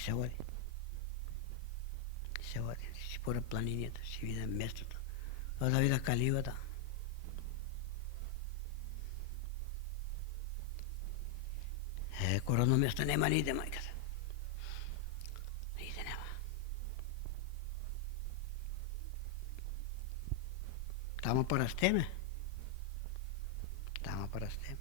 се води. Се води. Си според планините, си видим местото. Това да видя каливата. Коrodно место нема ниде, майката. Ниде нема. Тамо порастеме. Тамо порастеме.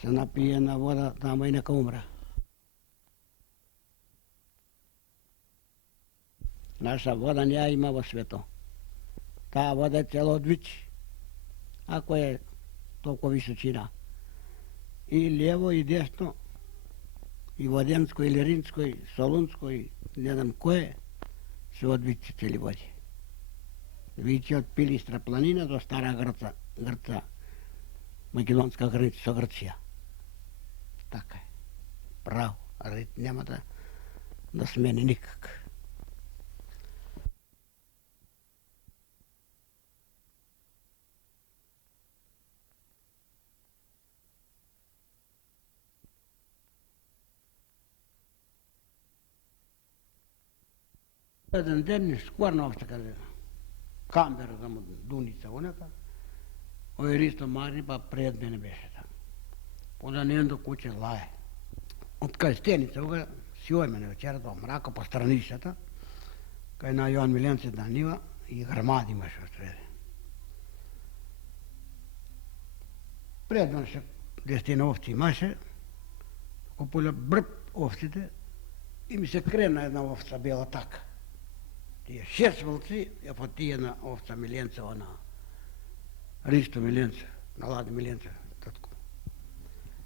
Се напие на вода, тамо и нека умра. Наша вода не я има во свето. Таа вода е цело од вич. Ако е толку височина. И лево и десно, и Воденско, и Лиринско, и Солунско, и не знам кое, се од вичи цели води. Вичи од Пилистра планина до Стара Грца, македонска граница со Грција. Така е. Право. Рит нема да смени никак. Еден ден скорно овце каде камбера тамо дуница онека, ој Ристо Марни па пред мене беше там. Понда нен до куќе лае. Од кај стеница, ога си ој мене вечерата во мрака по странишата, кај на Јоан Миленце на нива и грамади имаше отреде. Пред мене се 10 овци имаше, купуле брп овците и ми се крена една овца бела така. Тие 6 вълци, ја по тие на овца Миленцева на Ристо Миленцев, на Ладо Миленцев, татко.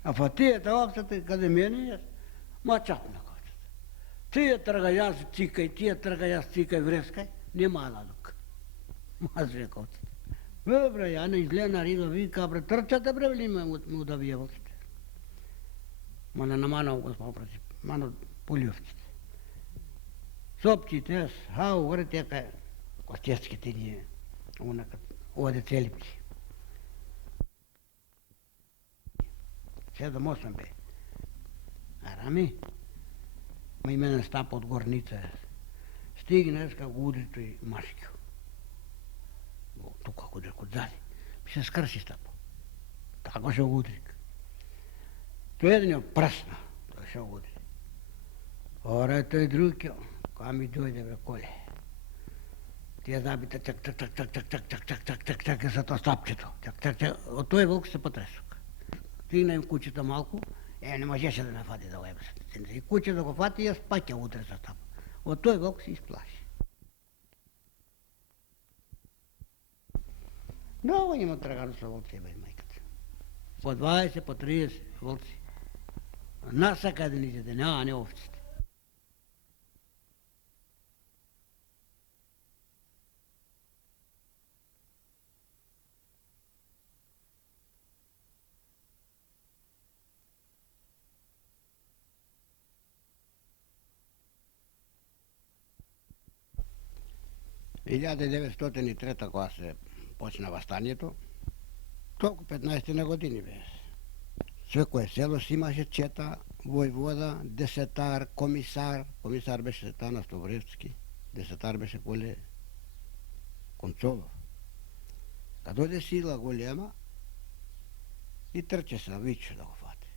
А по тијата овцата, каде мене, ма чапна овцата. Тие трга јас цикај, тие трга јас цикај, врескај, нема ладок. Ма река овцата. Бре, ја не изгледа ридо, вика, бре, трчате, бре, вели му да вие овците. Ма не наманав го спопроти, мано пули овците. Сопците, хау, горе тека, костеските ние, онака, оде целипки. 7-8 бе. Арами, ма и мене стапа од горница. Стигнеш како го удри тој машкио. Тука го удри код зади. Ми се скрши стапа. Тако ще го удри. Тој еден ја прасна, тој ще го удри. Ора тој другиот, кога ми дојде бе коле. Тие забите чак за тоа стапчето. Од тој волк се потресок. Стигна им куќето малку, не можеше да ме фати да го ебе. И куќето го фати, јас пак ја удре за стапа. Од тој волк се исплаши. Много има трагано со волци, бе, мајката. По 20, по 30 волци. Насакаде низете, не овците. И 1903 кога се почна вастанието, толку 15 на години бе. Секое село си имаше чета, војвода, десетар, комисар. Комисар беше Стана Стовревски, десетар беше Коле Концолов. Кад дојде сила голема, и трче се виче да го фати.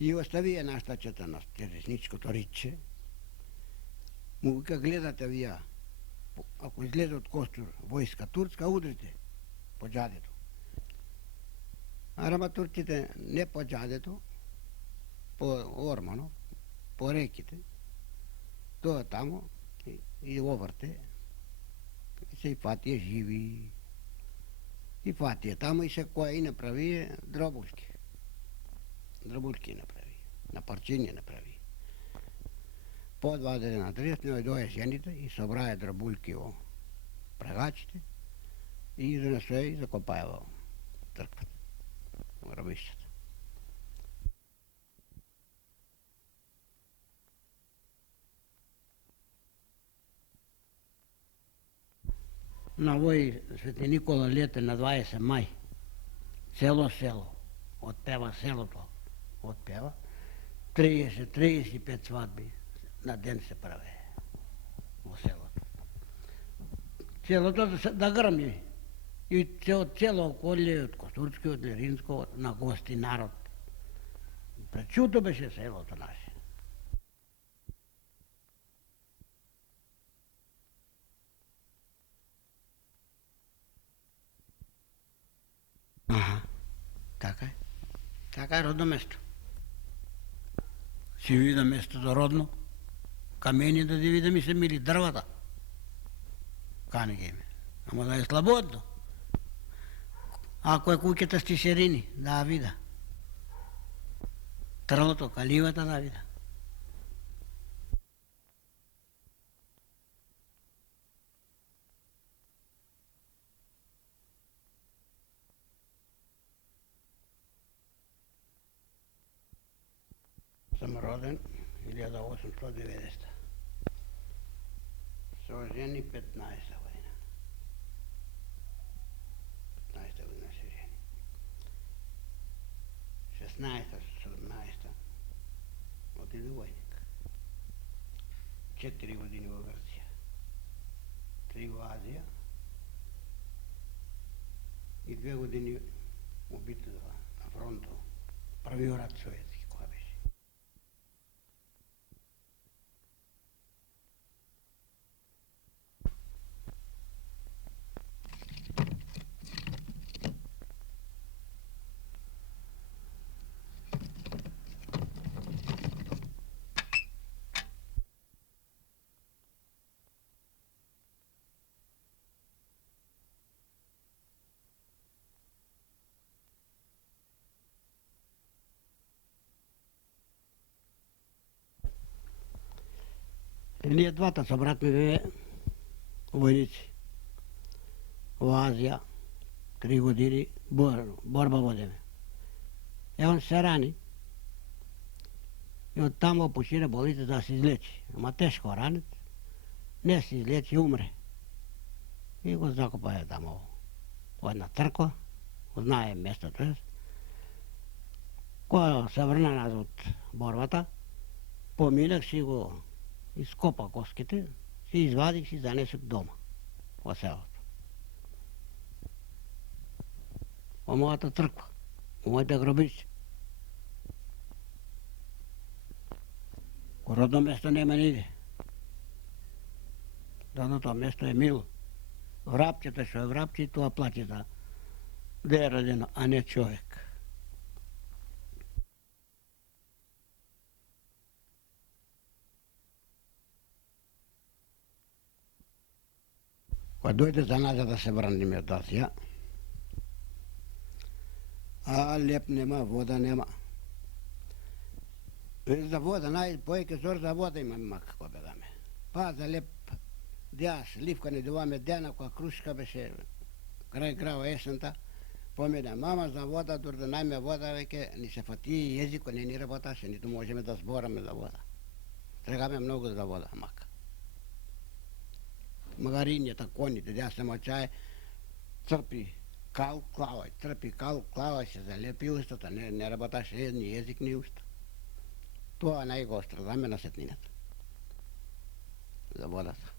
И остави нашата чета на Тересничкото риче, му вика, гледате вија, ако излезе од Костур војска турска, удрите по џадето. Арама турците не по џадето, по Ормано, по реките, тоа тамо и оврте, и се и фатија живи, и фатија тамо и се која и направи дробулки. Дробулки направи, на парчиње направи. По 2 дена на 30 дојде жените и собрае драбулки во прагачите и иде на све и закопае во црквата, во гробишчето. на Вой Свети Никола лете на 20 май. Цело село. Отпева селото. Отпева. 30-35 сватби на ден се прави во селото. Целото да грми. И цело околje, од Костурски, од Лиринско, на гости народ. Пречуто беше селото наше. Аха, така е. Така е родно место. Си вида местото родно, камени да ги видам и се мили дрвата. Кани ги име. Ама да е слабодно. Ако е куќата стишерини, да вида. Трлото, каливата да вида. Съм роден 1890. Се ожени 15-та година. 15-та година се жени. 16-та, 17-та отиде войник. 4 години во Грција. 3 во Азија. И 2 години у битва на фронту. Првиот рат советски која беше. И ние двата со брат ми беве војници. Во Азија, 3 години борба водеме. Е он се рани. И од тамо почина болите да се излечи. Ама тешко ранет. Не се излечи, умре. И го закопаја тамо во една црква. Знае местото е. Кога се врна назад од борбата, поминах си го ископа коските, си извадих, си занесох дома, во селото. Во мојата црква, во мојата гробище. Ко родно место нема ниде. Родното место е мило. Врапчето што е врапче и тоа плаче за да е родено, а не човек. Кога дојде за назад да се врнеме од Азија, а леп нема, вода нема. За вода, поеќе зор за вода имаме како бедаме. Па за леп, дјаш, ливка не доваме дена, која крушка беше крај грава есента, помине мама за вода, дур да најме вода, веќе ни се фати језико, не ни работаше, ниту можеме да збораме за вода. Трегаме многу за вода, мака. Магаринјата, коните, јас нема чај, црпи кал, клавај, црпи кал, клавај, се залепи устата, не работаше ни језик, ни уста. Тоа најго страдаме на сетнината. За водата.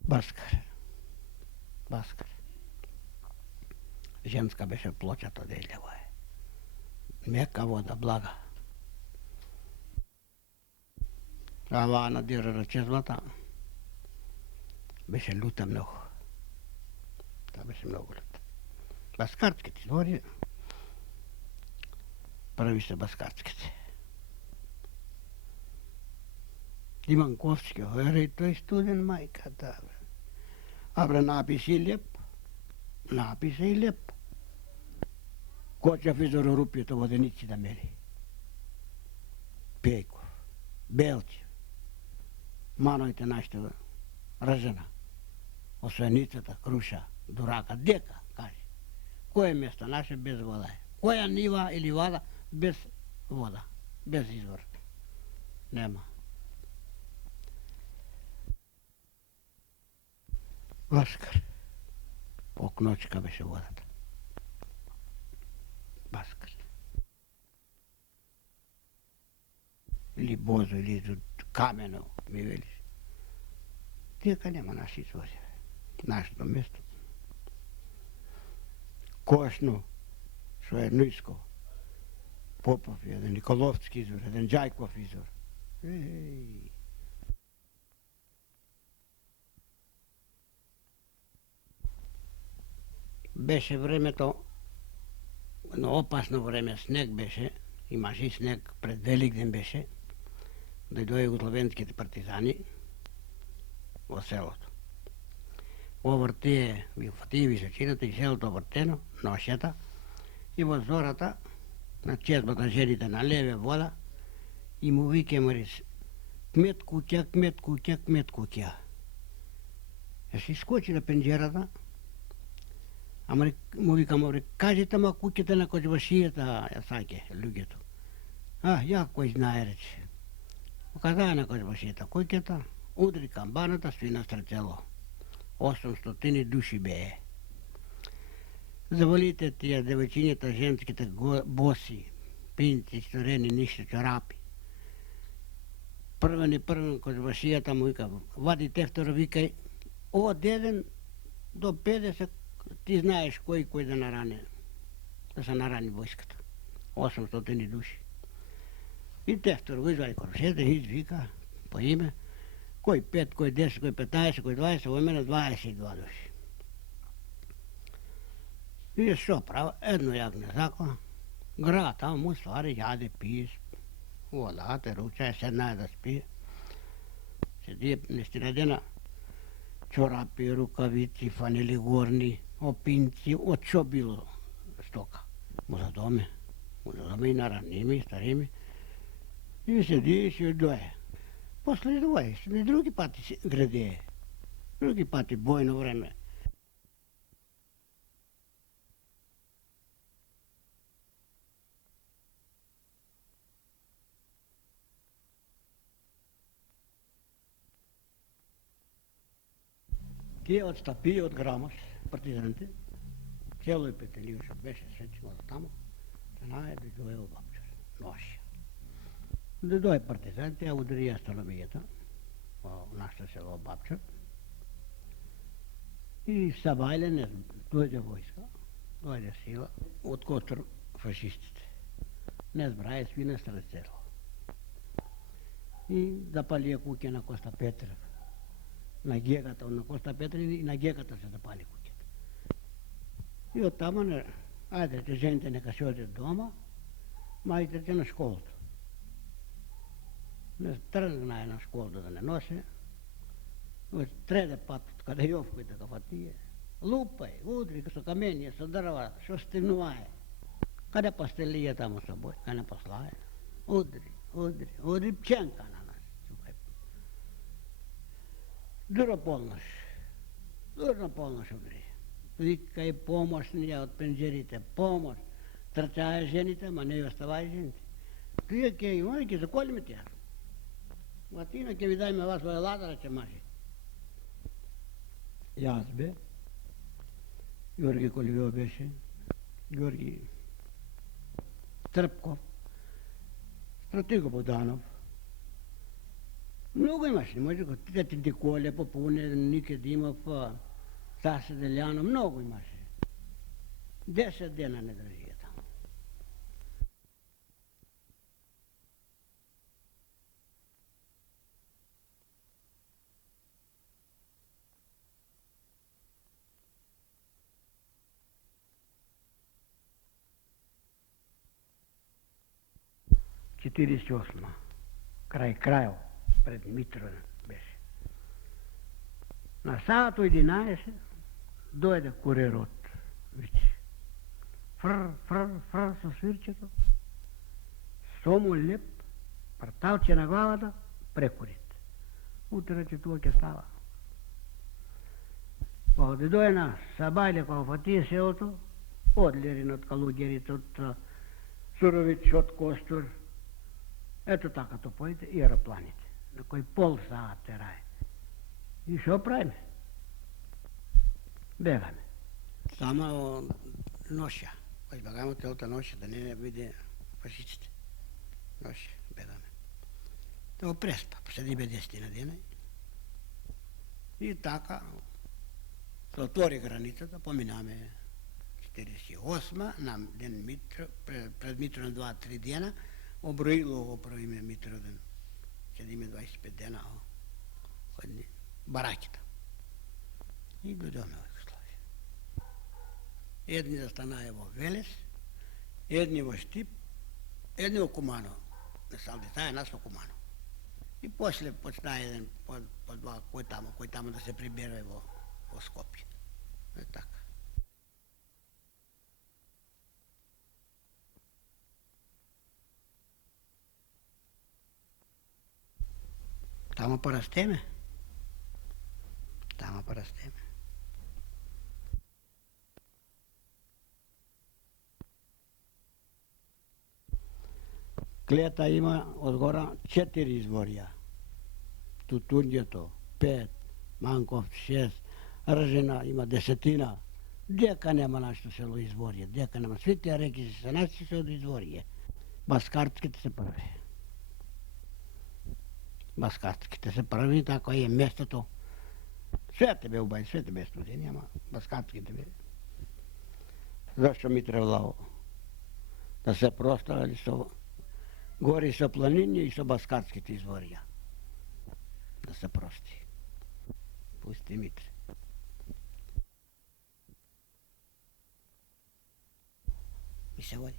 Баскар. Баскар. Женска беше плочата делева е. Мека вода, блага. Ава надира рачезвата. Беше люта многу. Тоа беше многу люта. Баскарските збори, први се баскарските. Диманковски, и тој студен мајката. Абре написи леп, написа и леп. Кочев изоро рупјето воденици да мери. Пејков, Белчев, манојте нашите ржана, освеницата, круша, дурака, дека, кажи. Кое место наше без вода е? Која нива или вода без вода, без извор. Нема. Ласкар. Окночка беше водата. Баскар. Или бозо, или камено, ми велиш. Тека нема наши извори. Нашето место. Кошно, што е Нујско, Попов, еден Николовски извор, еден Джајков извор. Еј. Беше времето, едно опасно време, снег беше, имаше и снег, пред Великден беше, дојдоа југословенските партизани во селото. Овртие, вифатија височината и селото овртено, ношјата, и во зората, на чезбата жените на леве вода, и му вике Марис, кмет куќа, кмет куќа, кмет куќа. Ја си скочи на пенџерата, ама му вика Маври, кажете ма куќата на којбашијата ја саке луѓето. Ја кој знае рече. Показаа на којбашијата куќата, удри камбаната, свина стрцело. 800 души бее. Завалите тие девојчињата женските боси, пинци, сторени, ништо чорапи. Првен којбашијата му вика, вади тефтора, викај, од 1 до 50 ти знаеш кој да наране, да се нарани војската. 800 души. И тефтор го извади корошета и извика по име, кој 5, кој 10, кој 15, кој 20, во мене 22 души. И што права, едно јагне закла, гра таму, ствари, јаде, пие, водата, руча, седна да спие. Седи нестина дена, чорапи, рукавици, фанели горни, опинци, од што било стока. Му за доме и нараними, старими. И седи и си дое. После дое, и други пати си градее. Други пати бојно време. Тие отстапи од Грамош, партизаните, целој Петелијушот беше сечено од таму, тенае да дојде во Бапчар, ношја. Да дојде партизаните, ја удрија астономијата во нашето село Бапчар. И Сабајле не дојде војска, дојде сила, од Котор фашистите. Не збрае свина стрцело. И запалија куќа на Коста Петрев. На гегата, на Коста Петри и на гегата се запали куќата. И од тама, ајде, жените нека се одат дома, мајките на школата. Не тргна на школата да не носе, треде патот, каде Јовко и така фатие. Лупај, удри со камење, со дрва, што стигнувае. Каде пастелија таму со бој, каде послае. Удри, пченка на нас. Дуро полнош удри. Викај помош ние од пенџерите, помош. Трчае жените, ма не оставај жените. Тие ке имаме, ке заколиме тие. Ватина ке ви дајме вас во елада, рече мажи. Јас бе, Јорги Коливио беше, Јорги Трпков, Стратиго Боданов. Многу имаш, не може Тетин Диколе, Попуне, Нике Димов, Тасе Деляно, многу имаше. 10 дена не држија таму. Четириесет осма, крај крајов, пред Митро беше. На саато 11 дојде курерот, вичи. Фр со свирчето, сому леп, парталче на главата, прекурит. Утре че тоа ќе става. Кога дојде на Сабајле, кога фатие селото, од Лерин, од Калуѓерите, од суровит от костур. Ето така то поите и аеропланите. На кои пол саат терае. И шо правиме? Бегаме. Само ноша. Избегаме целата ноша, да не види фашистите. Ноша, бегаме. Да го преспа, поседиме 10 дена. И така, се отвори границата, поминаме 48-ма, на ден Митро, пред Митро на 2-3 дена, оброило го правиме Митро ден. Седиме 25 дена од бараките. И дојдоме во Југославија. Едни застанаа во Велес, едни во Штип, едни во Кумано. На Салдитаја, нас во Кумано. И после почна еден по два, кој тамо да се прибере во Скопје. Е така. Тамо порастеме. Тамо порастеме. Клета има одгора 4 изворија. Тутунѓето 5, Манков 6, Ржена има 10. Дека нема нашето село изворје, дека нема. Сите реки се наши се од изворје. Баскартските се први. Баскартските се први, така е местото. Свете бе убај, свете бе студени, ама баскартските бе. Зашто ми требало да се проставали со гори со планини и со баскартските изворија. Да се прости. Пусти Митре. И се води.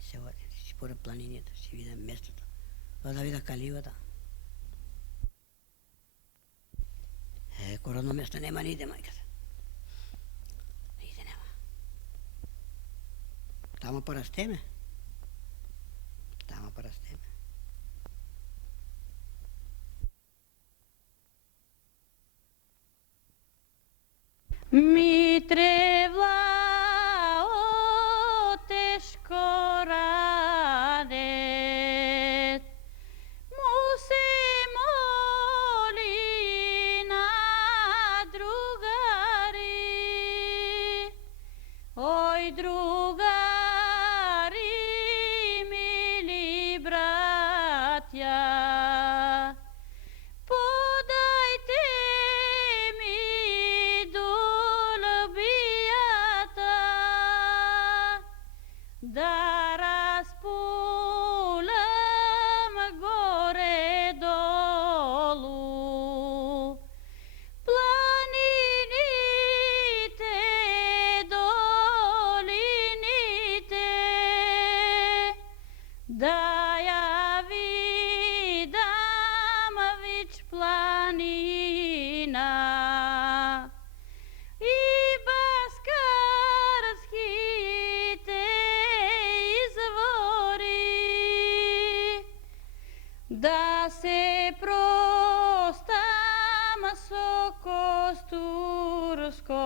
Се води. Си поред планините, си видам местото. Да вида каливата. Кородно место нема ниде, мајката. Ниде нема. Тамо порастеме. Тамо порастеме. Митре Влао тешко радет, му се моли на другари. Ој другари, мили братја, подайте ми долбијата, да распулам горе долу. Планините, долините, да ја видам вич планина. И баскарските извори, да се простам со Костурско.